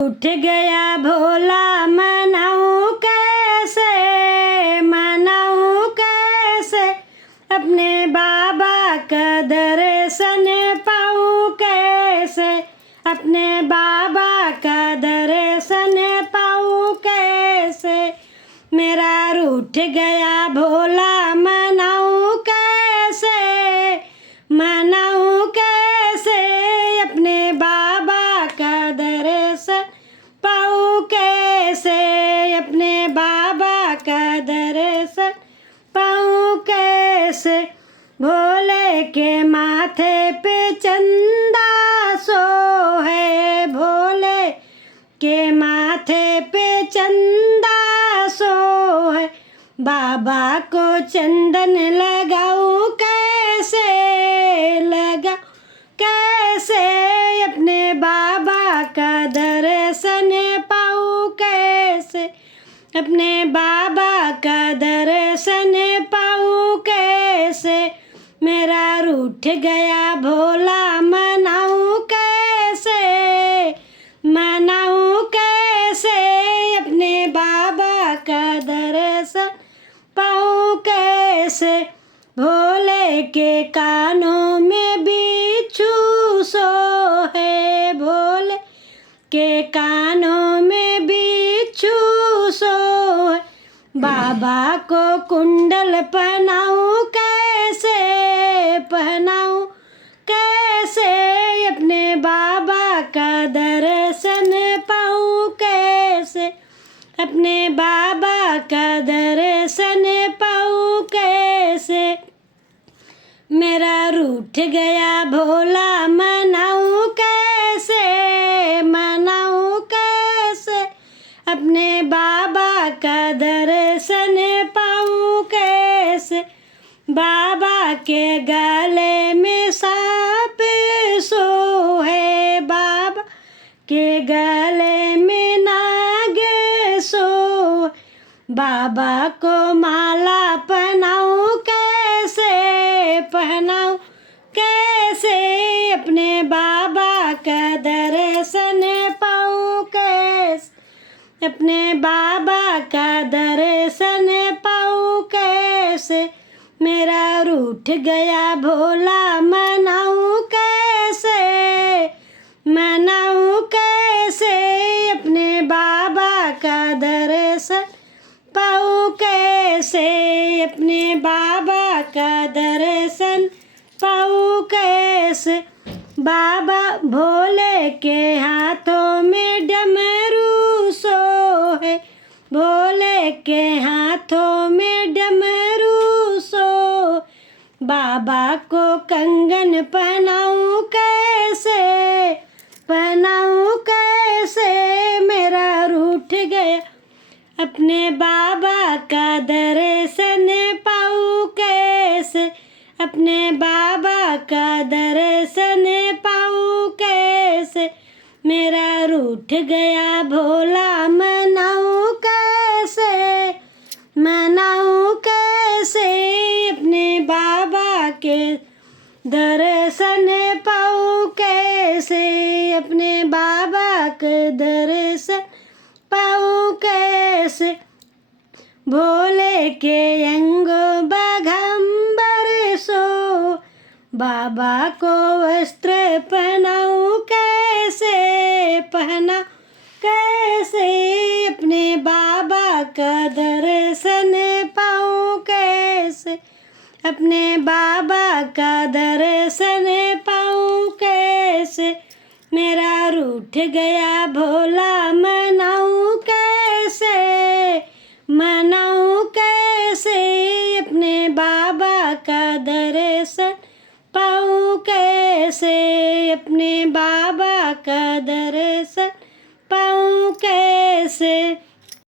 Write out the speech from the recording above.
उठ गया भोला मनाऊं कैसे अपने बाबा का दर्शन पाऊं कैसे, अपने बाबा का दर्शन पाऊं कैसे। मेरा रूठ गया भोला मनाऊं कैसे अपने बाबा का दर्शन पाऊं कैसे, अपने बाबा का दर्शन पाऊं कैसे। भोले के माथे पे चंदा सोहे, भोले के माथे पे चंदा सोहे। बाबा को चंदन लगाऊं कैसे अपने बाबा का दर्शन पाऊं कैसे, अपने बाबा का दर्शन पाऊं कैसे। मेरा रूठ गया भोला मनाऊं कैसे अपने बाबा का दर्शन पाऊं कैसे। भोले के कानों में बिच्छू सोहे, भोले के कानों में बिच्छू सोहे। बाबा को कुंडल पहनाऊं कैसे अपने बाबा का दर्शन पाऊं कैसे, अपने बाबा का दर्शन पाऊं कैसे। मेरा रूठ गया भोला मनाऊं कैसे अपने बाबा का दर्शन पाऊं कैसे। बाबा के गले में सांप सोहे, बाबा के गले में नाग सोहे। बाबा को माला पहनाऊं कैसे अपने बाबा का दर्शन पाऊं कैसे, अपने बाबा का दर्शन पाऊं कैसे। मेरा रूठ गया भोला मनाऊं कैसे अपने बाबा का दर्शन पाऊं कैसे, अपने बाबा का दर्शन पाऊं कैसे। बाबा भोले के हाथों में डमरू सोहे, भोले के हाथों में डमरू सोहे। बाबा को कंगन पहनाऊं कैसे मेरा रूठ गया अपने बाबा का दर्शन पाऊं कैसे, अपने बाबा का दर्शन पाऊं कैसे। मेरा रूठ गया भोला मनाऊं कैसे अपने बाबा के दर्शन पाऊं कैसे, अपने बाबा के दर्शन पाऊं कैसे। भोले के अंगों बाघंबर सो, बाबा को वस्त्र पहनाऊं कैसे अपने बाबा का दर्शन पाऊं कैसे, अपने बाबा का दर्शन पाऊं कैसे। मेरा रूठ गया भोला मनाऊं कैसे अपने बाबा का दर्शन पाऊं कैसे, अपने बाबा का दर्शन पाऊं कैसे।